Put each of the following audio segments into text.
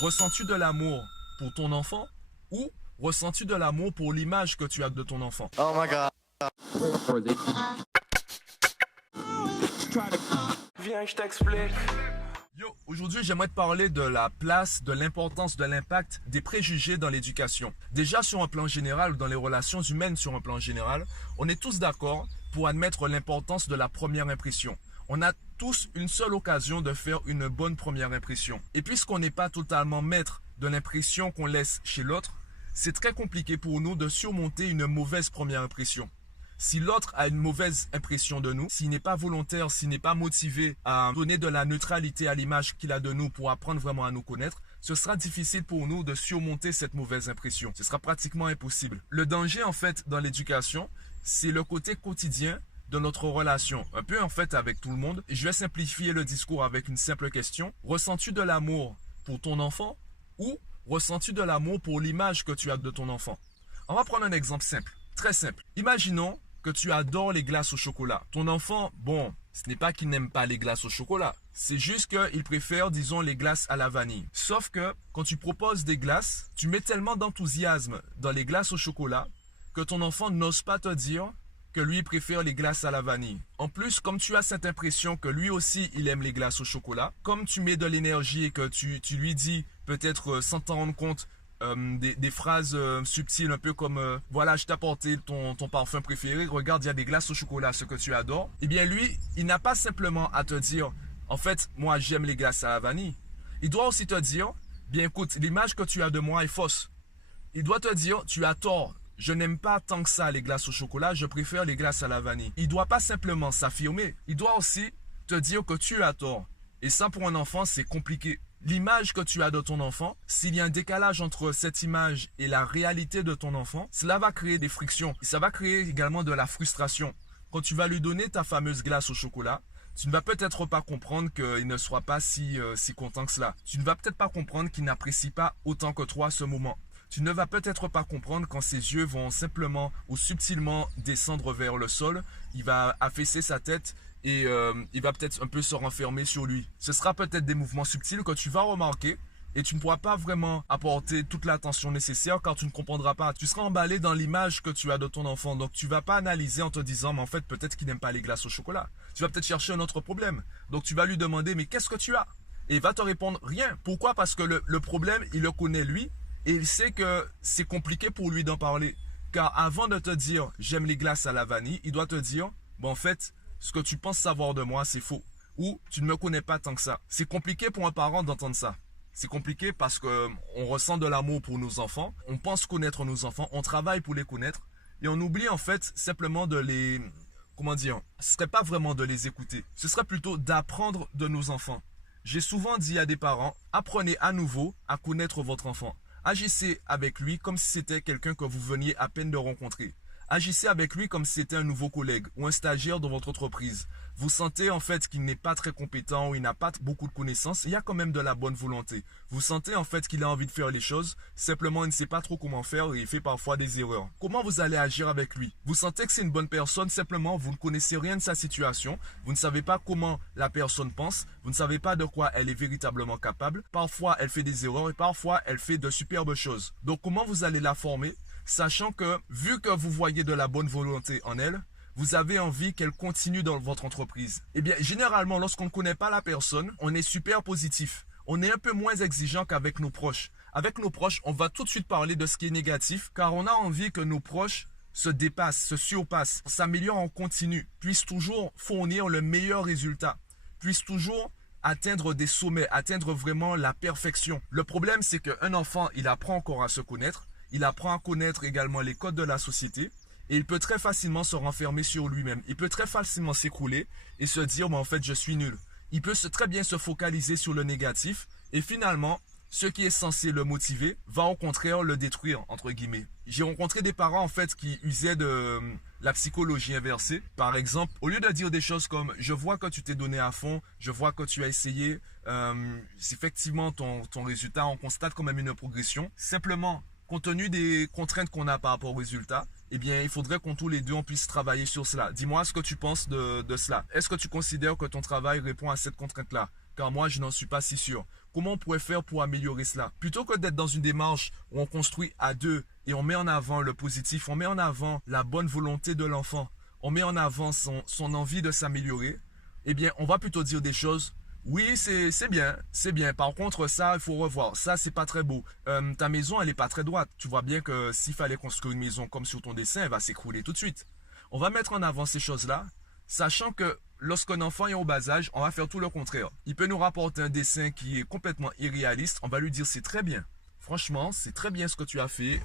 Ressens-tu de l'amour pour ton enfant ou ressens-tu de l'amour pour l'image que tu as de ton enfant? Oh my god. Viens, je t'explique. Yo, aujourd'hui j'aimerais te parler de la place, de l'importance, de l'impact des préjugés dans l'éducation. Déjà sur un plan général ou dans les relations humaines sur un plan général, on est tous d'accord pour admettre l'importance de la première impression. On a tous une seule occasion de faire une bonne première impression. Et puisqu'on n'est pas totalement maître de l'impression qu'on laisse chez l'autre, c'est très compliqué pour nous de surmonter une mauvaise première impression. Si l'autre a une mauvaise impression de nous, s'il n'est pas volontaire, s'il n'est pas motivé à donner de la neutralité à l'image qu'il a de nous pour apprendre vraiment à nous connaître, ce sera difficile pour nous de surmonter cette mauvaise impression. Ce sera pratiquement impossible. Le danger en fait dans l'éducation, c'est le côté quotidien de notre relation, un peu en fait avec tout le monde. Et je vais simplifier le discours avec une simple question. Ressens-tu de l'amour pour ton enfant ou ressens-tu de l'amour pour l'image que tu as de ton enfant? On va prendre un exemple simple, très simple. Imaginons que tu adores les glaces au chocolat. Ton enfant, bon, ce n'est pas qu'il n'aime pas les glaces au chocolat. C'est juste qu'il préfère, disons, les glaces à la vanille. Sauf que quand tu proposes des glaces, tu mets tellement d'enthousiasme dans les glaces au chocolat que ton enfant n'ose pas te dire que lui préfère les glaces à la vanille. En plus, comme tu as cette impression que lui aussi, il aime les glaces au chocolat, comme tu mets de l'énergie et que tu lui dis, peut-être sans t'en rendre compte, des phrases subtiles, un peu comme voilà, je t'ai apporté ton parfum préféré, regarde, il y a des glaces au chocolat, ce que tu adores. Eh bien lui, il n'a pas simplement à te dire, en fait, moi j'aime les glaces à la vanille. Il doit aussi te dire, bien écoute, l'image que tu as de moi est fausse. Il doit te dire, tu as tort. Je n'aime pas tant que ça les glaces au chocolat, je préfère les glaces à la vanille. Il ne doit pas simplement s'affirmer, il doit aussi te dire que tu as tort. Et ça, pour un enfant, c'est compliqué. L'image que tu as de ton enfant, s'il y a un décalage entre cette image et la réalité de ton enfant, cela va créer des frictions. Et ça va créer également de la frustration. Quand tu vas lui donner ta fameuse glace au chocolat, tu ne vas peut-être pas comprendre qu'il ne soit pas si content que cela. Tu ne vas peut-être pas comprendre qu'il n'apprécie pas autant que toi ce moment. Tu ne vas peut-être pas comprendre quand ses yeux vont simplement ou subtilement descendre vers le sol. Il va affaisser sa tête et il va peut-être un peu se renfermer sur lui. Ce sera peut-être des mouvements subtils que tu vas remarquer et tu ne pourras pas vraiment apporter toute l'attention nécessaire car tu ne comprendras pas. Tu seras emballé dans l'image que tu as de ton enfant. Donc tu ne vas pas analyser en te disant mais en fait peut-être qu'il n'aime pas les glaces au chocolat. Tu vas peut-être chercher un autre problème. Donc tu vas lui demander mais qu'est-ce que tu as? Et il va te répondre rien. Pourquoi? Parce que le problème, il le connaît lui. Et il sait que c'est compliqué pour lui d'en parler. Car avant de te dire « j'aime les glaces à la vanille », il doit te dire « bon en fait, ce que tu penses savoir de moi, c'est faux. » Ou « tu ne me connais pas tant que ça. » C'est compliqué pour un parent d'entendre ça. C'est compliqué parce qu'on ressent de l'amour pour nos enfants. On pense connaître nos enfants. On travaille pour les connaître. Et on oublie en fait simplement de les... Comment dire? Ce serait pas vraiment de les écouter. Ce serait plutôt d'apprendre de nos enfants. J'ai souvent dit à des parents « apprenez à nouveau à connaître votre enfant. » Agissez avec lui comme si c'était quelqu'un que vous veniez à peine de rencontrer. Agissez avec lui comme si c'était un nouveau collègue ou un stagiaire dans votre entreprise. Vous sentez en fait qu'il n'est pas très compétent ou il n'a pas beaucoup de connaissances, il y a quand même de la bonne volonté. Vous sentez en fait qu'il a envie de faire les choses, simplement il ne sait pas trop comment faire et il fait parfois des erreurs. Comment vous allez agir avec lui? Vous sentez que c'est une bonne personne, simplement vous ne connaissez rien de sa situation, vous ne savez pas comment la personne pense, vous ne savez pas de quoi elle est véritablement capable. Parfois elle fait des erreurs et parfois elle fait de superbes choses. Donc comment vous allez la former? Sachant que, vu que vous voyez de la bonne volonté en elle, vous avez envie qu'elle continue dans votre entreprise. Eh bien, généralement, lorsqu'on ne connaît pas la personne, on est super positif. On est un peu moins exigeant qu'avec nos proches. Avec nos proches, on va tout de suite parler de ce qui est négatif, car on a envie que nos proches se dépassent, se surpassent, s'améliorent en continu, puissent toujours fournir le meilleur résultat, puissent toujours atteindre des sommets, atteindre vraiment la perfection. Le problème, c'est qu'un enfant, il apprend encore à se connaître. Il apprend à connaître également les codes de la société et il peut très facilement se renfermer sur lui-même. Il peut très facilement s'écrouler et se dire mais en fait je suis nul. Il peut très bien se focaliser sur le négatif et finalement ce qui est censé le motiver va au contraire le détruire entre guillemets. J'ai rencontré des parents en fait qui usaient de la psychologie inversée. Par exemple, au lieu de dire des choses comme je vois que tu t'es donné à fond, je vois que tu as essayé, effectivement ton résultat, on constate quand même une progression. Simplement compte tenu des contraintes qu'on a par rapport au résultat, eh bien, il faudrait qu'on tous les deux on puisse travailler sur cela. Dis-moi ce que tu penses de cela. Est-ce que tu considères que ton travail répond à cette contrainte-là? Car moi, je n'en suis pas si sûr. comment on pourrait faire pour améliorer cela. Plutôt que d'être dans une démarche où on construit à deux et on met en avant le positif, on met en avant la bonne volonté de l'enfant, on met en avant son envie de s'améliorer, eh bien, on va plutôt dire des choses. Oui, c'est bien, c'est bien. Par contre, ça, il faut revoir. Ça, c'est pas très beau. Ta maison, elle est pas très droite. Tu vois bien que s'il fallait construire une maison comme sur ton dessin, elle va s'écrouler tout de suite. On va mettre en avant ces choses-là, sachant que lorsqu'un enfant est au bas âge, on va faire tout le contraire. Il peut nous rapporter un dessin qui est complètement irréaliste. On va lui dire, c'est très bien. Franchement, c'est très bien ce que tu as fait.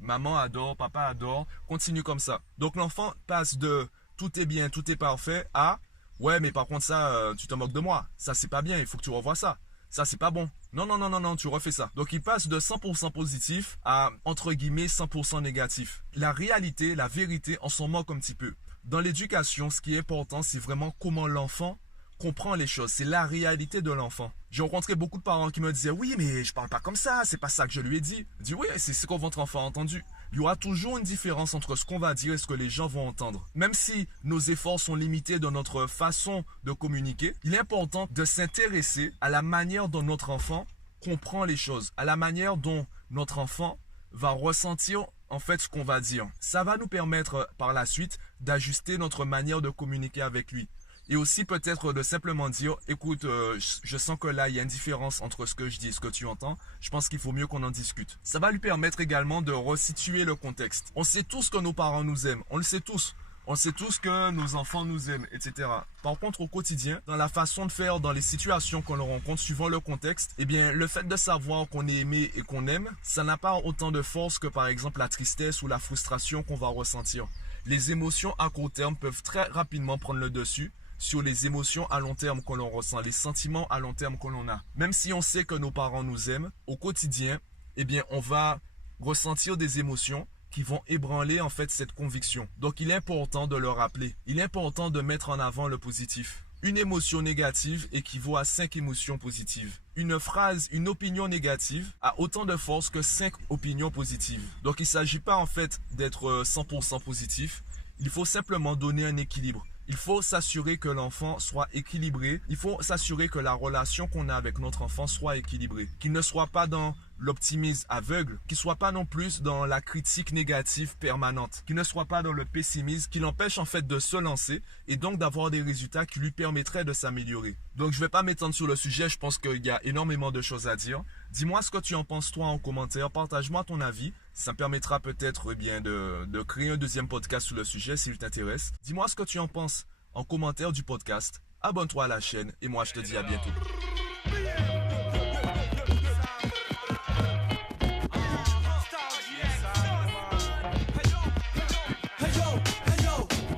Maman adore, papa adore. Continue comme ça. Donc, l'enfant passe de tout est bien, tout est parfait à ouais, mais par contre, ça, tu te moques de moi. Ça, c'est pas bien. Il faut que tu revoies ça. Ça, c'est pas bon. Non, non, non, non, non, tu refais ça. Donc, il passe de 100% positif à, entre guillemets, 100% négatif. La réalité, la vérité, on s'en moque un petit peu. Dans l'éducation, ce qui est important, c'est vraiment comment l'enfant comprend les choses. C'est la réalité de l'enfant. J'ai rencontré beaucoup de parents qui me disaient « Oui, mais je parle pas comme ça. C'est pas ça que je lui ai dit. » Je dis « Oui, c'est ce que votre enfant a entendu. » Il y aura toujours une différence entre ce qu'on va dire et ce que les gens vont entendre. Même si nos efforts sont limités dans notre façon de communiquer, il est important de s'intéresser à la manière dont notre enfant comprend les choses, à la manière dont notre enfant va ressentir en fait ce qu'on va dire. Ça va nous permettre par la suite d'ajuster notre manière de communiquer avec lui. Et aussi peut-être de simplement dire, écoute, je sens que là, il y a une différence entre ce que je dis et ce que tu entends. Je pense qu'il faut mieux qu'on en discute. Ça va lui permettre également de resituer le contexte. On sait tous que nos parents nous aiment. On le sait tous. On sait tous que nos enfants nous aiment, etc. Par contre, au quotidien, dans la façon de faire, dans les situations qu'on leur rencontre, suivant le contexte, eh bien, le fait de savoir qu'on est aimé et qu'on aime, ça n'a pas autant de force que par exemple la tristesse ou la frustration qu'on va ressentir. Les émotions à court terme peuvent très rapidement prendre le dessus sur les émotions à long terme que l'on ressent, les sentiments à long terme que l'on a. Même si on sait que nos parents nous aiment, au quotidien, eh bien, on va ressentir des émotions qui vont ébranler en fait cette conviction. Donc, il est important de le rappeler. Il est important de mettre en avant le positif. Une émotion négative équivaut à 5 émotions positives. Une phrase, une opinion négative a autant de force que 5 opinions positives. Donc, il ne s'agit pas en fait d'être 100% positif. Il faut simplement donner un équilibre. Il faut s'assurer que l'enfant soit équilibré. Il faut s'assurer que la relation qu'on a avec notre enfant soit équilibrée. Qu'il ne soit pas dans l'optimisme aveugle, qu'il ne soit pas non plus dans la critique négative permanente, qu'il ne soit pas dans le pessimisme, qui l'empêche en fait de se lancer et donc d'avoir des résultats qui lui permettraient de s'améliorer. Donc je ne vais pas m'étendre sur le sujet, je pense qu'il y a énormément de choses à dire. Dis-moi ce que tu en penses toi en commentaire, partage-moi ton avis. Ça me permettra peut-être de créer un deuxième podcast sur le sujet s'il t'intéresse. Dis-moi ce que tu en penses en commentaire du podcast. Abonne-toi à la chaîne et moi je te dis à bientôt.